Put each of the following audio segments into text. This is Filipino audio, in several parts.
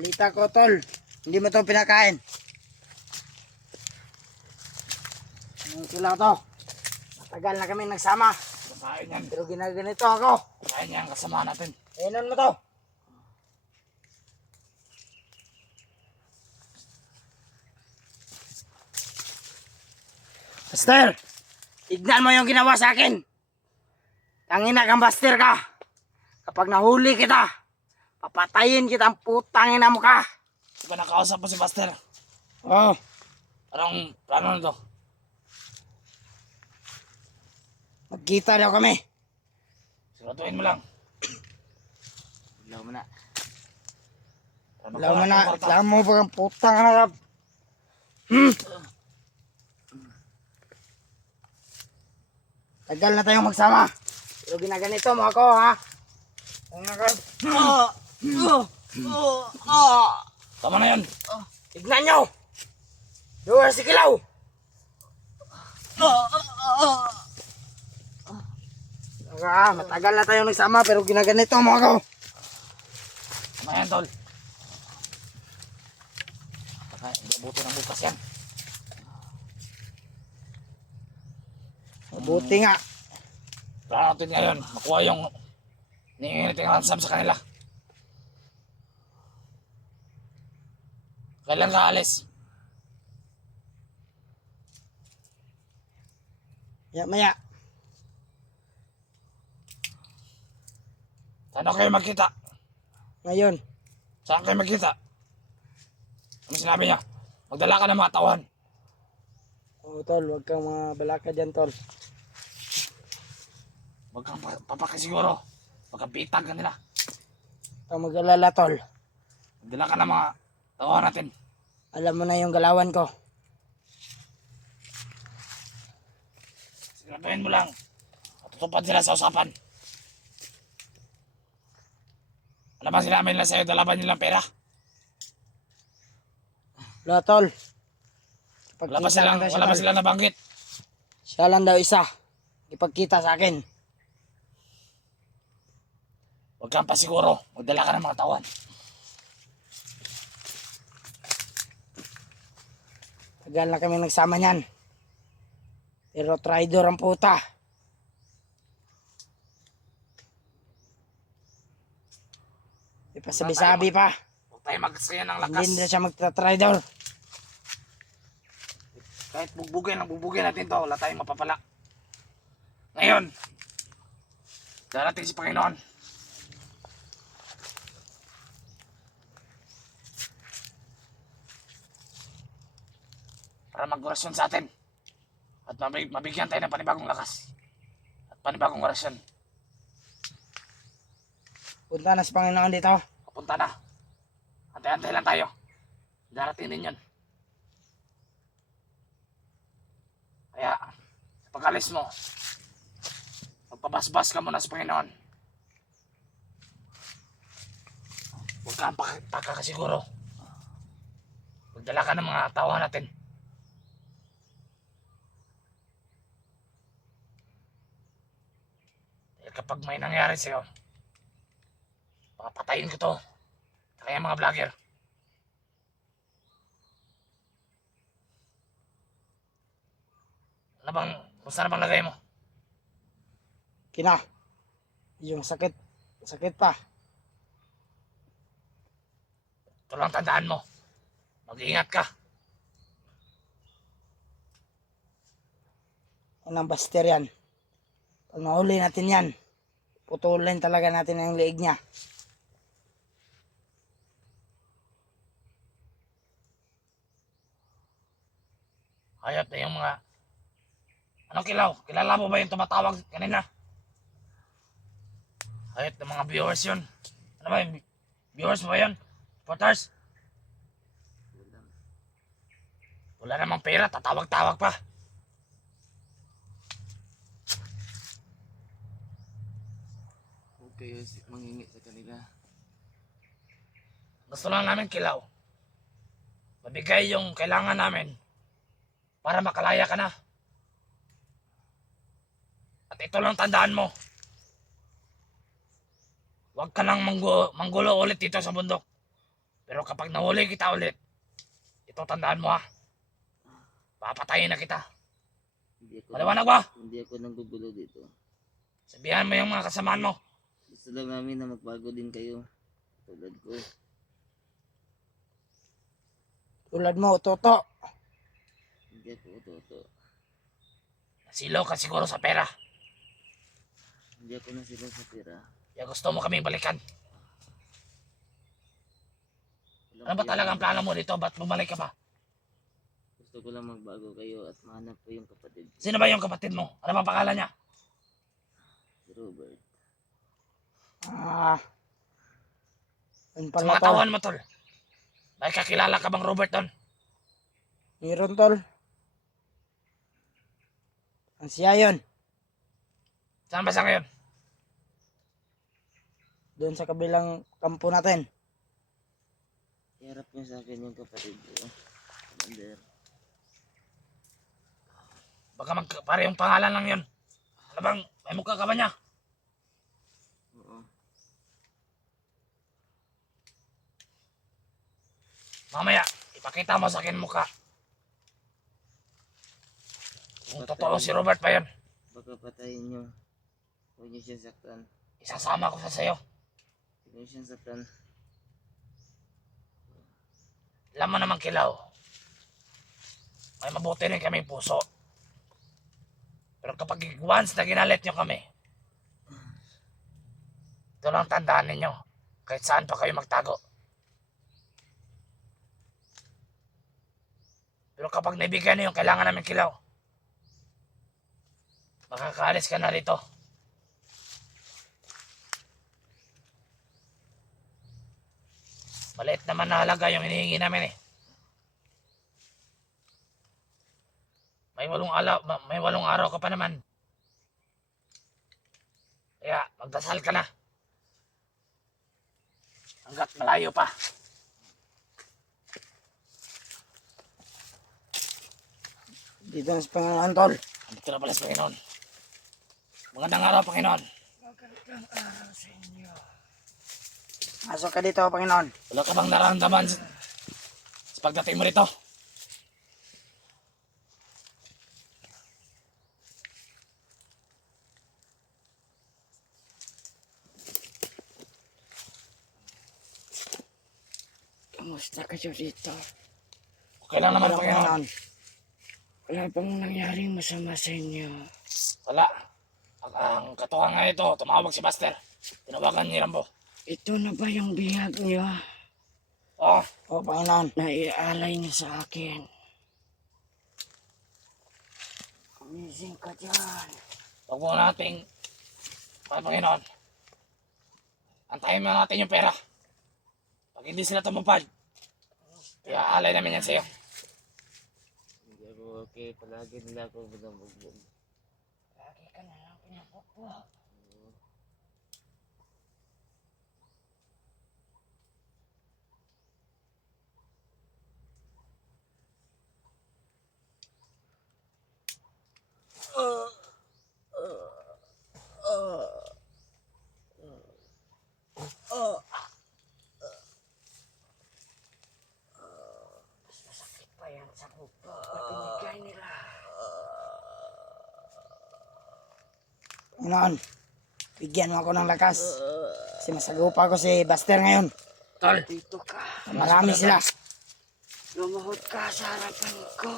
Balita ko, tol. Hindi mo to pinakain. Ano sila to? Matagal na kami nagsama. Kain yan. Pero ginaganito ako. Kain yan kasama natin. Kainan mo to. Buster, tignan mo yung ginawa sa akin. Tangina kang Buster ka. Kapag nahuli kita, papatayin kita ang putang ina mo ka. Di ba nakausap mo si Buster? Oh, Anong plano na to? magkita daw kami. Siguraduhin mo lang. Ilaw mo na. Para Ilaw mo makuha na. ang kwarta. Ilaw mo pa ang putang ina ka. Tagal na tayong magsama. Pero ginaganito mo ako, ha? Tama na yan. Tignan nyo! Duwa si Kilaw! Matagal na tayong nagsama pero ginaganito mo ako. Tama yan, tol. Baka hindi abutin ng bukas yan. Mabuti nga. Plano natin ngayon, makuha yung niinginiting ransom sa kanila. Kailan ka alis? Maya. Saan kayo magkita? Ngayon. Saan kayo magkita? Ano sinabi niya? Magdala ka ng mga tauhan. Oh, tol, huwag kang mga balaka dyan, tol. Huwag kang papakasiguro. Huwag kang pitag ka nila. Huwag mag-alala, tol. Magdala ka ng mga tauhan natin. Alam mo na yung galawan ko. Siguraduhin mo lang. Matutupad sila sa usapan. Alam ba sinamin nila sa'yo, dalaban nilang pera? Wala, tol. Wala ba silang nabanggit? Siya lang daw isa. Ipagkita sa akin. Huwag kang pasiguro. Magdala ka ng mga tauhan. Tagal na kami nagsama niyan. Pero traidor ang puta. Ipasabi-sabi pa. Huwag tayo magsaya ng lakas. Hindi na siya magtra-traidor. Kahit bugbugin natin to, wala tayong mapapala. Ngayon, darating si Panginoon. Para mag-orasyon sa atin. At mabigyan tayo ng panibagong lakas. At panibagong orasyon. Punta na sa Panginoon dito. Papunta na. Antay-antay lang tayo. Darating din yun. Kaya, sa pag-alis mo, magpabasbas ka muna sa Panginoon. Huwag kang pakakasiguro. Magdala ka ng mga tauhan natin. Dahil kapag may nangyari sa'yo, papatayin ko to. Kaya mga vlogger. Ano bang, kung saan bang lagay mo? Kina. Yung sakit. Sakit pa. Ito lang tandaan mo. Mag-iingat ka. Yan ang Buster yan. Pag nahuli natin yan, putulin talaga natin ang liig niya. Hayop na yung mga... Anong Kilaw? Kilala mo ba yung tumatawag kanina? Hayop na mga viewers yun. Ano ba yung viewers mo ba yun? Supporters? Wala namang pera, tatawag-tawag pa. Okay, mangingi sa kanila. Gusto lang namin Kilaw. Mabigay yung kailangan namin para makalaya ka na. At ito lang tandaan mo. Huwag ka nang manggulo ulit dito sa bundok. Pero kapag nahuli kita ulit, ito tandaan mo ha. Papatayin na kita. Hindi ako, Maliwanag ba? hindi ako nanggugulo dito. Sabihan mo yung mga kasamaan mo. Gusto lang namin na magbago din kayo. Tulad ko. Tulad mo, Toto. Hindi ako uto. Nasilaw ka siguro sa pera. Hindi ako nasila sa pera. Kaya gusto mo kaming balikan. Walang Ano ba pera. talagang plano mo dito? Ba't bumalik ka pa? Gusto ko lang magbago kayo at mahanap ko yung kapatid ko, Sino ba yung kapatid mo? Ano bang pangalan niya? si Robert. Yun Sa pala, mga tol. tawan mo, tol. May kakilala ka bang Robert doon? Meron, tol. Ang siya yun. Saan ba siya ngayon? Doon sa kabilang kampo natin. Iharap niyo sa akin yung kapatid ko. Commander. Baka pare yung pangalan lang yun. Ano bang, may mukha ka ba niya? Oo. Mamaya, ipakita mo sa akin mukha. Kung totoo si Robert pa yun, Baka patayin niyo. Huwag niyo siya saktan. isasama ko sa sayo. Huwag niyo siya saktan. Alam mo naman, Kilaw. May mabuti rin kaming puso. Pero kapag once na ginalit nyo kami, ito lang tandaan ninyo. Kahit saan pa kayo magtago. Pero kapag naibigay nyo yung kailangan namin, Kilaw, makakaalis ka na rito. Maliit naman na halaga yung hinihingi namin eh. May walong araw ka pa naman. Kaya magdasal ka na. Hanggat malayo pa. Dito na sa Panginoon, tol. Andito na pala sa Panginoon. Magandang araw, Panginoon. Masok ka dito, Panginoon. Wala ka bang nararamdaman sa pagdating mo rito? Kamusta kayo dito? Okay lang naman, Walang Panginoon. Wala bang nangyaring masama sa inyo? Wala. Ang katuwang nga ito, tumawag si Buster. Tinawagan ni Rambo. Ito na ba yung bihag niyo? Oh, O, Panginoon. Naialay niyo sa akin. Kumising ka dyan. huwag mo nating, Panginoon, antayin mo natin yung pera. Pag hindi sila tumupad, iaalay namin yan sa'yo. Hindi ako okay. Palagi nila ako binabugbog. Lagi ka na lang pinapukpok. Masakit pa yan sa bukpok na binigay nila. Panginoon. Bigyan mo ako ng lakas. Kasi masagupa ko si Buster ngayon. Tol, Dito ka. Marami sila. Lumahod ka sa harapan ko.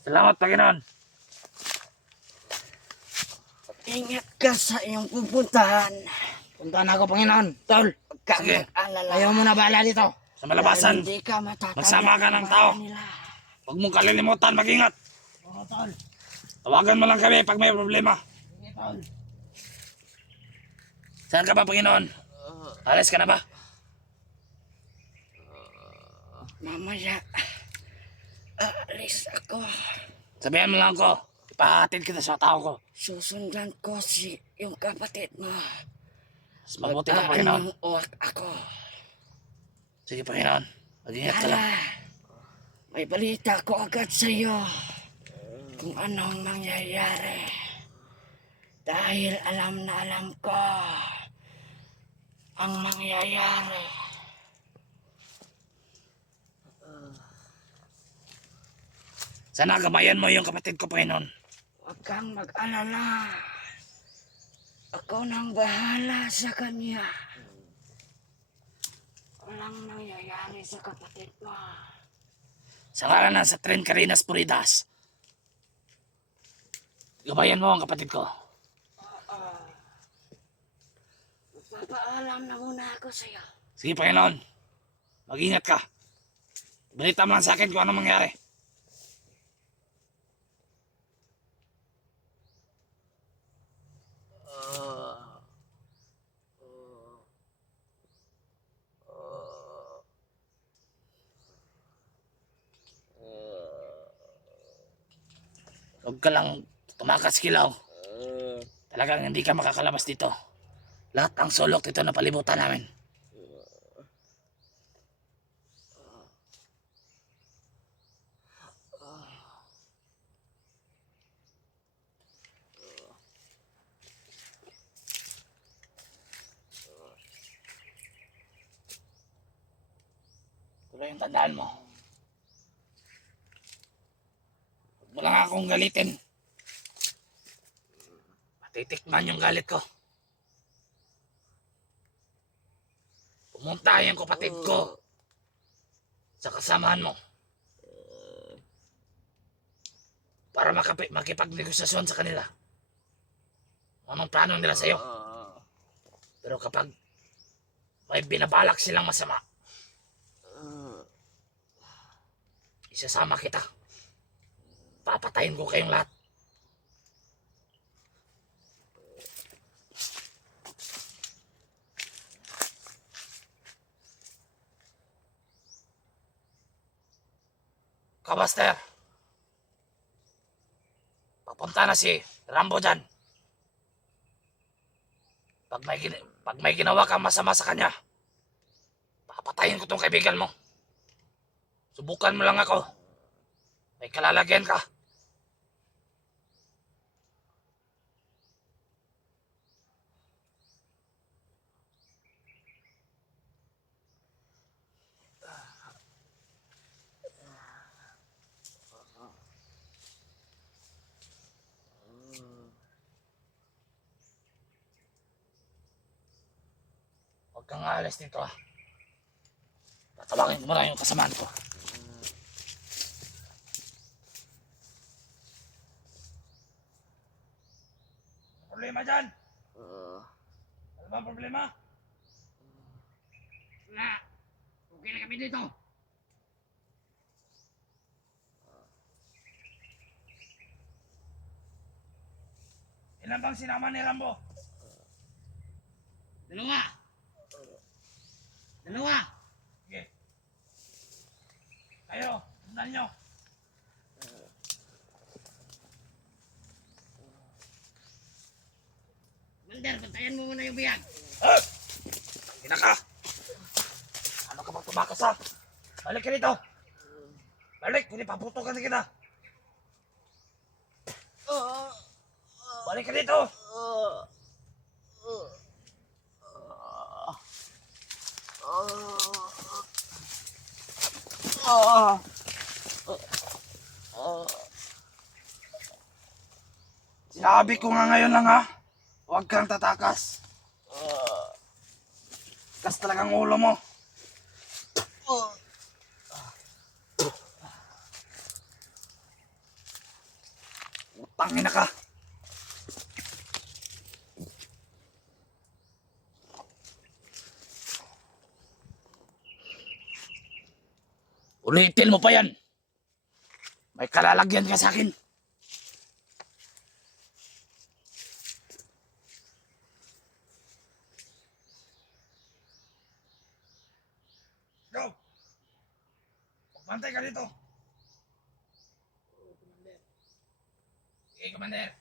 salamat, Panginoon. Ingat ka sa iyong pupuntahan. Puntahan ako, Panginoon. Tol. Huwag kang Sige. mag-alala. Ayaw mo na bahala dito. Sa malabasan, Hindi ka matatanda. magsama ka ng tao. Nila. huwag mong kalilimutan, mag-ingat. Oo, tol. Tawagan mo lang kami pag may problema. Sige, tol. Saan ka ba, Panginoon? Alis ka na ba? Mamaya, aalis ako. Sabihan mo lang ako. Ipahatid kita sa tao ko. Susundan ko yung kapatid mo. Mas mabuti ka, Panginoon. Magdaan ng uwak ako. Sige, Panginoon. Mag-ingat ka lang. Para may balita ko agad sa iyo kung anong mangyayari. Dahil alam na alam ko ang mangyayari. Sana gabayan mo yung kapatid ko, Panginoon. Huwag kang mag-alala. Ako nang bahala sa kanya. Walang nangyayari sa kapatid mo. Sa ngalan ng sa Tren Carinas Puridas. Gabayan mo ang kapatid ko. Magpapaalam na muna ako sa iyo. Sige, Panginoon. Mag-ingat ka. Balita mo lang sa akin kung ano mangyari. Huwag ka lang tumakas, Kilaw. Talagang hindi ka makakalabas dito. Lahat ang sulok dito na palibutan namin. Tuloy yung tandaan mo. Huwag mo lang akong galitin. Matitikman yung galit ko. Pumunta yung kapatid ko sa kasamahan mo para makipagnegosasyon sa kanila. Anong plano nila sa'yo? Pero kapag may binabalak silang masama, isasama kita. Papatayin ko kayong lahat. Kabaster, papunta na si Rambo dyan. Pag may ginawa kang masama sa kanya, papatayin ko tong kaibigan mo. Subukan mo lang ako. May kalalagyan ka. Huwag kang aalis dito, ah. Tatawagin ko muna yung kasamaan ko. Problema dyan? Ano ba ang problema? Wala. Okay na kami dito. Ilan bang sinama ni Rambo? Dalawa. Dalawa. Sige. Kayo, sundan nyo. Balder, bantayan mo muna yung biyag. Ina ka! Ano ka bang tumakas, ha? Balik ka dito! Balik! Kundi paputokan na kita! Balik ka dito! Sinabi ko nga ngayon lang, ha? Huwag kang tatakas. Kas talagang ulo mo. Utangin na ka. Ulitin mo pa yan. May kalalagyan ka sa akin. Go! Magbantay ka dito. Sige, Commander.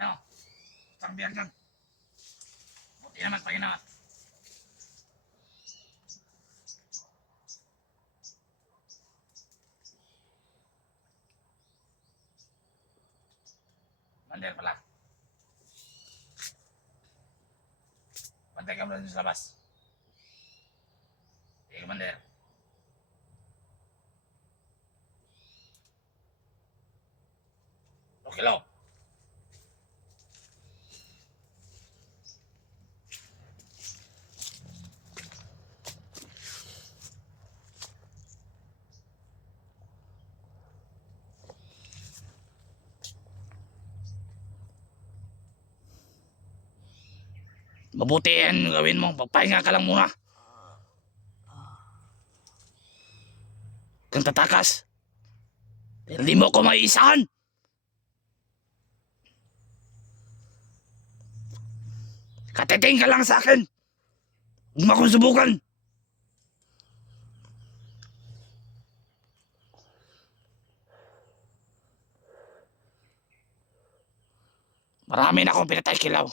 Ano? Isang biyan dyan. Buti naman Panginoon. Commander pala. Bantay ka muna dun sa labas. Sige, Commander. Okay, lo. Mabuti yan gawin mo. Pagpahinga ka lang muna. Kung tatakas. Dahil di mo ako maiisahan. Katiting ka lang sa akin. Huwag mo akong subukan. Marami na akong pinatay kilaw.